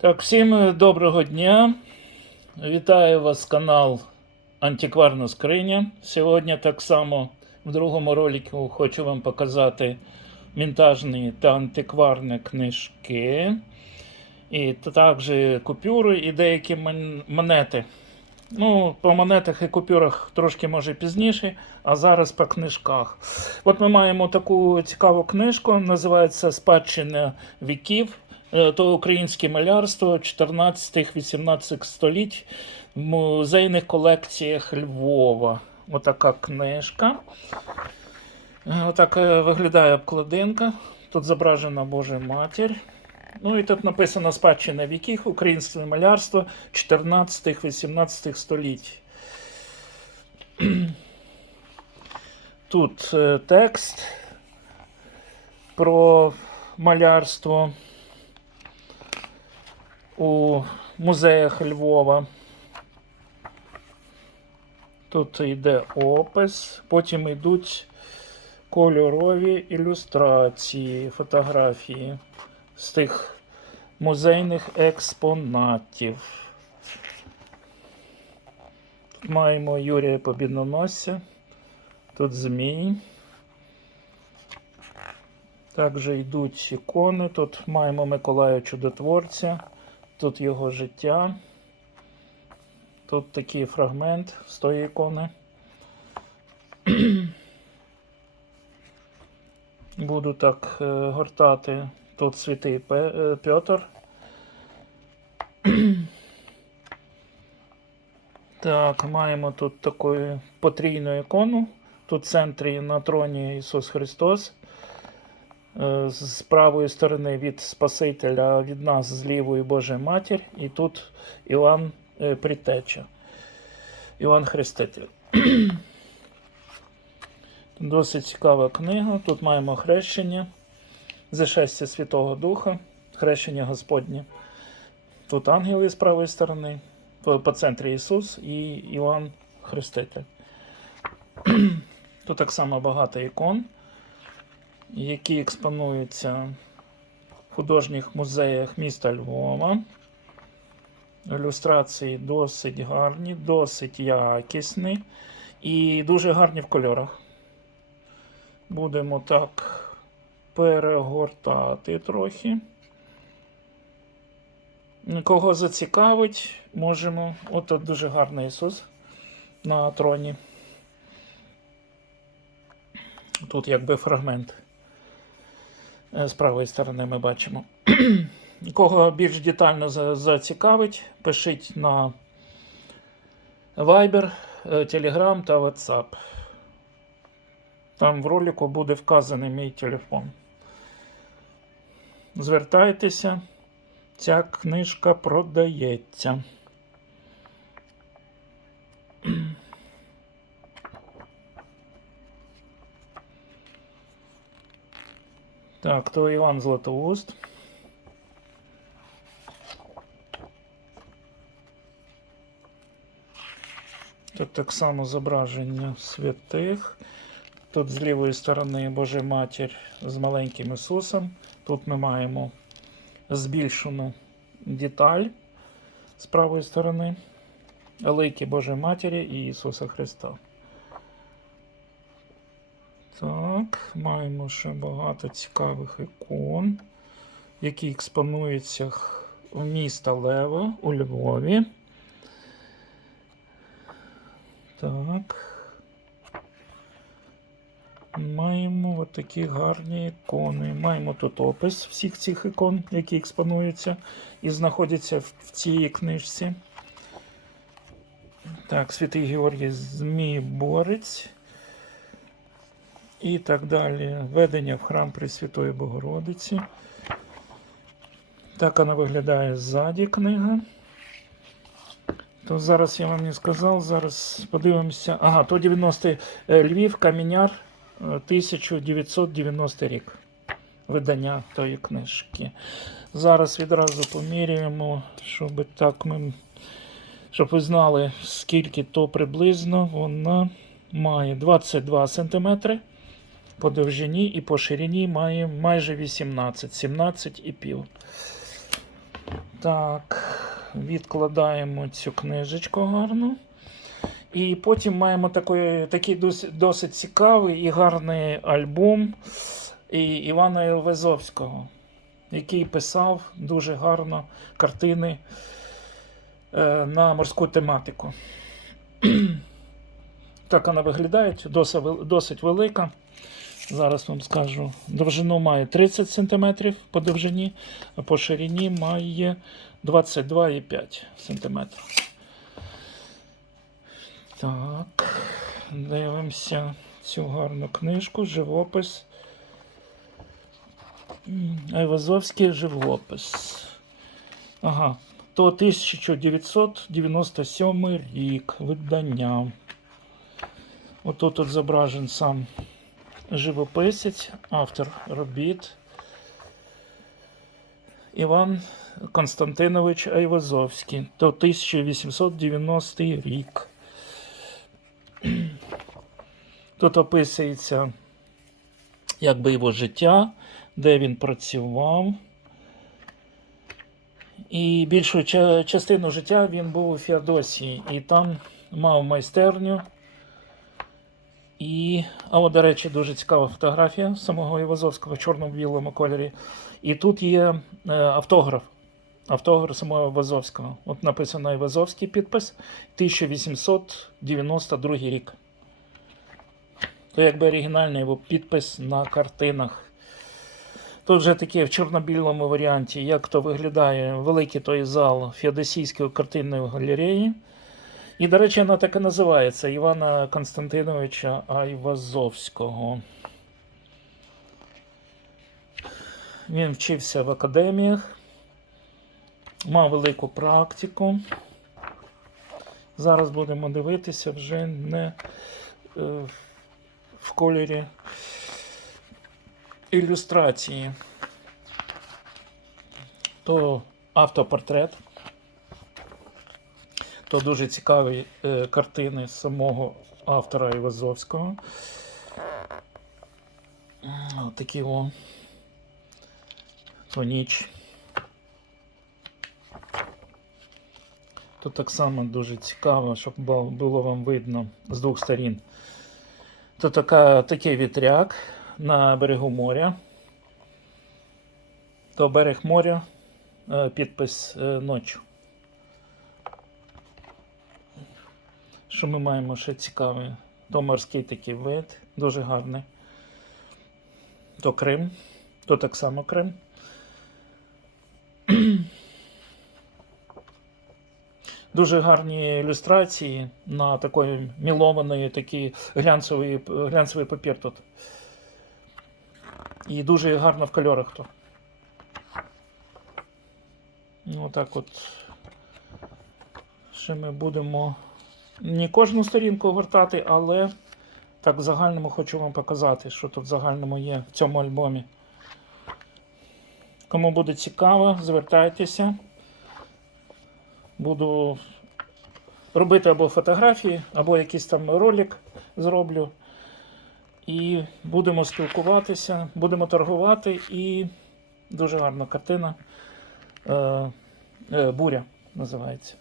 Так, всім е, доброго дня. Вітаю вас канал Антикварна скриня. Сьогодні так само в другому ролику хочу вам показати монтажні та антикварні книжки. І також купюри і деякі монети. Ну, по монетах і купюрах трошки може пізніше, а зараз по книжках. От ми маємо таку цікаву книжку, називається Спадщина віків. Е, То українське малярство 14-18 століть в музейних колекціях Львова. Отака книжка. Е, Отак е, виглядає обкладинка. Тут зображена Божа Матір. Ну і тут написано спадщина віків, українське малярство 14-18 століть. Тут текст про малярство у музеях Львова. Тут йде опис, потім йдуть кольорові ілюстрації, фотографії з тих музейних експонатів. Тут маємо Юрія Побідоносця, тут Змій. Також йдуть ікони. Тут маємо Миколая Чудотворця, тут його життя. Тут такий фрагмент з тої ікони. Буду так е, гортати. Тут святий е, Петр. Так, маємо тут таку потрійну ікону. Тут в центрі на троні Ісус Христос. Е, З правої сторони від Спасителя, від нас з лівої Божа Матір. І тут Іван е, Притеча. Іван Хреститель. Досить цікава книга. Тут маємо хрещення. Зашестя Святого Духа, хрещення Господнє. Тут ангели з правої сторони, по центрі Ісус і Іван Хреститель. Тут так само багато ікон, які експонуються в художніх музеях міста Львова. Ілюстрації досить гарні, досить якісні і дуже гарні в кольорах. Будемо так перегортати трохи. Кого зацікавить, можемо. От дуже гарний Ісус на троні. Тут якби фрагмент з правої сторони ми бачимо. Кого більш детально зацікавить, пишіть на Viber, е, Telegram та WhatsApp. Там в ролику буде вказаний мій телефон. Звертайтеся, ця книжка продається. Так, то Іван Златоуст. Тут так само зображення святих. Тут з лівої сторони Божа Матір з маленьким Ісусом. Тут ми маємо збільшену деталь з правої сторони. Лики Божої Матері і Ісуса Христа. Так, маємо ще багато цікавих ікон, які експонуються у міста Лева у Львові. Так. Маємо от такі гарні ікони. Маємо тут опис всіх цих ікон, які експонуються і знаходяться в, цій книжці. Так, Святий Георгій Змій Борець. І так далі. Ведення в храм Пресвятої Богородиці. Так вона виглядає ззаді книга. То зараз я вам не сказав. Зараз подивимося. Ага, то 90 е, Львів, Каміняр, е, 1990 рік. Видання тої книжки. Зараз відразу поміряємо, щоб так ми. Щоб ви знали, скільки то приблизно вона має 22 см по довжині і по ширині має майже 18, 17 і пів. Так, відкладаємо цю книжечку гарно. І потім маємо такий, такий досить, досить цікавий і гарний альбом Івана Єлвезовського, який писав дуже гарно картини е, на морську тематику. Так вона виглядає, досить, досить велика. Зараз вам скажу. Довжину має 30 см по довжині, а по ширині має 22,5 см. Так, дивимося цю гарну книжку, живопис. Айвазовський живопис. Ага, то 1997 рік видання. Отут тут зображен сам живописець, автор робіт. Іван Константинович Айвазовський, то 1890 рік. Тут описується якби його життя, де він працював. І більшу частину життя він був у Феодосії і там мав майстерню. І, а от, до речі, дуже цікава фотографія самого Івазовського в чорно-білому кольорі. І тут є е, автограф. Автограф самого Івазовського. От написано Івазовський підпис 1892 рік. То якби оригінальний його підпис на картинах. Тут вже таке в чорно-білому варіанті, як то виглядає великий той зал Феодосійської картинної галереї. І, до речі, вона так і називається Івана Константиновича Айвазовського. Він вчився в академіях, мав велику практику. Зараз будемо дивитися вже не е, в кольорі ілюстрації. То автопортрет. То дуже цікаві е, картини самого автора Івазовського. М, Такі о. То ніч. Тут так само дуже цікаво, щоб було вам видно з двох сторін. Тут така, такий вітряк на берегу моря. То берег моря, е, підпис е, ночі. Що ми маємо ще цікаве? То морський такий вид, дуже гарний. То Крим, то так само Крим. Дуже гарні ілюстрації на такої мілованої, такі глянцевий, глянцевий папір тут. І дуже гарно в кольорах то. Ну, Отак от. Ще ми будемо не кожну сторінку гортати, але так в загальному хочу вам показати, що тут в загальному є в цьому альбомі. Кому буде цікаво, звертайтеся. Буду робити або фотографії, або якийсь там ролик зроблю. І будемо спілкуватися, будемо торгувати і дуже гарна картина. Е, е, буря називається.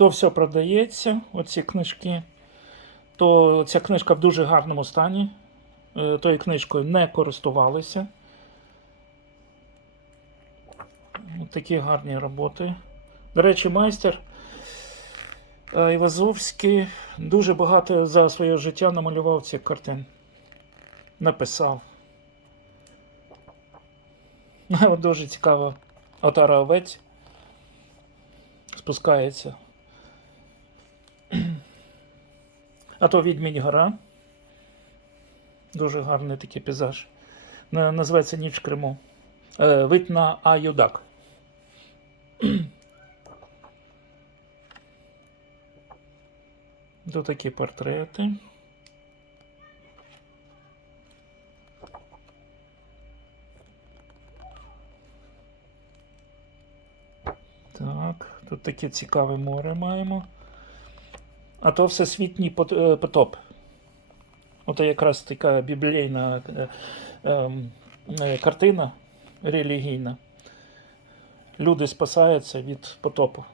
То все продається, оці книжки. То ця книжка в дуже гарному стані. Е, Тою книжкою не користувалися. Такі гарні роботи. До речі, майстер е, Івазовський дуже багато за своє життя намалював цих картин. Написав. Дуже цікаво. Отара овець спускається. А то відмінь гора. Дуже гарний такий пейзаж. Називається Ніч в Криму. Е, Вид на Аюдак. Тут такі портрети. Так, тут таке цікаве море маємо. А то всесвітній е, потоп. Ото якраз така біблійна е, ем, е, картина релігійна. Люди спасаються від потопу.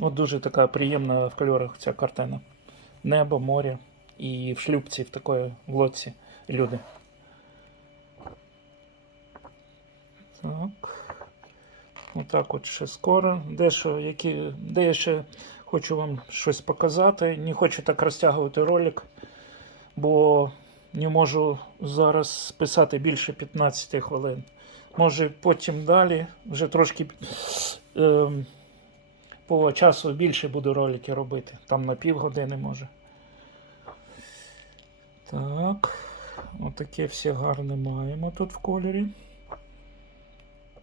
От дуже така приємна в кольорах ця картина. Небо, море і в шлюбці, в такої в лодці люди. Так. Отак от ще скоро. Дещо, які, де я ще хочу вам щось показати. Не хочу так розтягувати ролик, бо не можу зараз писати більше 15 хвилин. Може потім далі, вже трошки ем, по часу більше буду ролики робити. Там на півгодини може. Так. Отаке все гарне маємо тут в кольорі.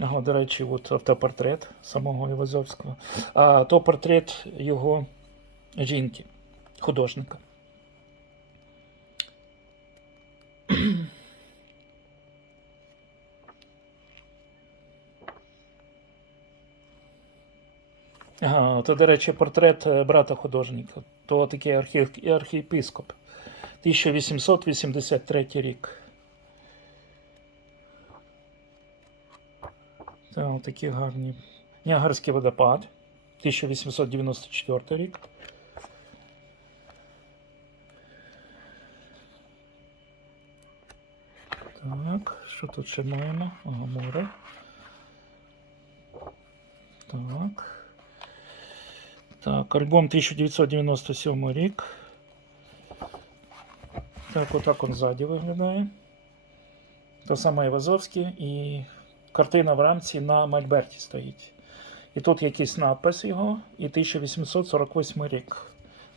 Ага, до речі, от автопортрет самого Івазовського. А то портрет його жінки, художника. Ага, то, до речі, портрет е, брата художника. То такий архі... архієпископ. 1883 рік. Та, такі гарні. Ніагарський водопад. 1894 рік. Так, що тут ще маємо? Ага, море. Так. Так, альбом 1997 рік. Так, отак он ззаді виглядає. То саме Івазовський і картина в рамці на Мольберті стоїть. І тут якийсь надпис його, і 1848 рік.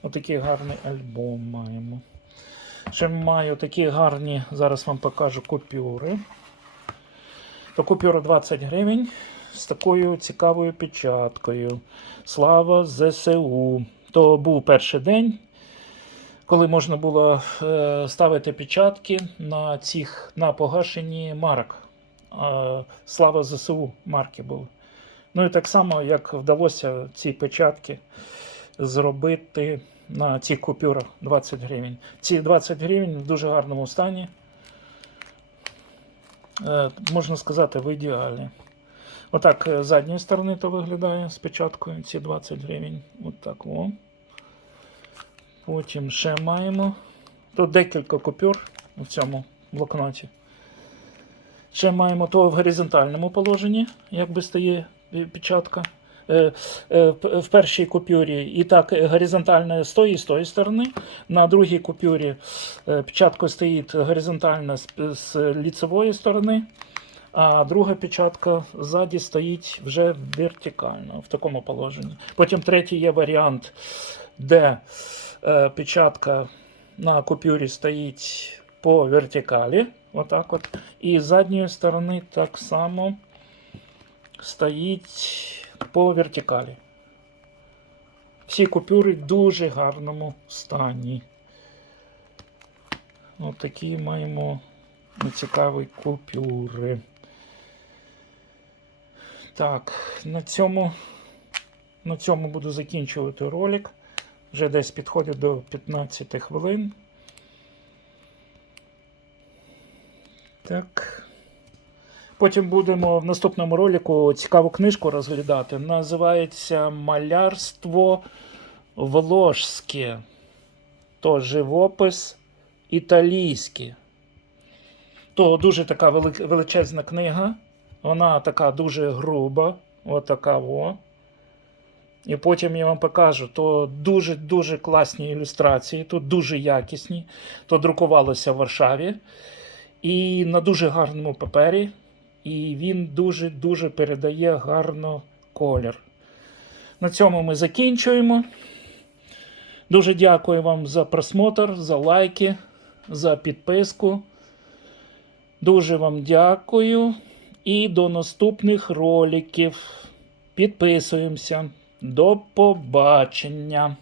Отакий гарний альбом маємо. Ще маю такі гарні, зараз вам покажу купюри. То купюра 20 гривень з такою цікавою печаткою. Слава ЗСУ. То був перший день, коли можна було е, ставити печатки на цих на погашенні марок. Е, Слава ЗСУ марки були. Ну і так само, як вдалося ці печатки зробити на цих купюрах 20 гривень. Ці 20 гривень в дуже гарному стані. Е, Можна сказати, в ідеалі. Отак е, з задньої сторони то виглядає з печаткою ці 20 гривень. Отак о. Потім ще маємо. Тут декілька купюр в цьому блокноті. Ще маємо то в горизонтальному положенні, як би стає е, печатка. Е, е, В першій купюрі і так горизонтально з тої з тої сторони. На другій купюрі печатка стоїть горизонтально з, ліцевої сторони, а друга печатка ззаді стоїть вже вертикально в такому положенні. Потім третій є варіант, де печатка на купюрі стоїть по вертикалі. Отак от. І з задньої сторони так само стоїть по вертикалі. Всі купюри в дуже гарному стані. Ось такі маємо цікаві купюри. Так, на цьому, на цьому буду закінчувати ролик. Вже десь підходить до 15 хвилин. Так. Потім будемо в наступному ролику цікаву книжку розглядати. Називається Малярство Волошське. То живопис італійський. То дуже така величезна книга. Вона така дуже груба. Отака во. І потім я вам покажу, то дуже-дуже класні ілюстрації, тут дуже якісні. То друкувалося в Варшаві. І на дуже гарному папері. І він дуже-дуже передає гарно колір. На цьому ми закінчуємо. Дуже дякую вам за просмотр, за лайки, за підписку. Дуже вам дякую. І до наступних роликів. Підписуємося. До побачення.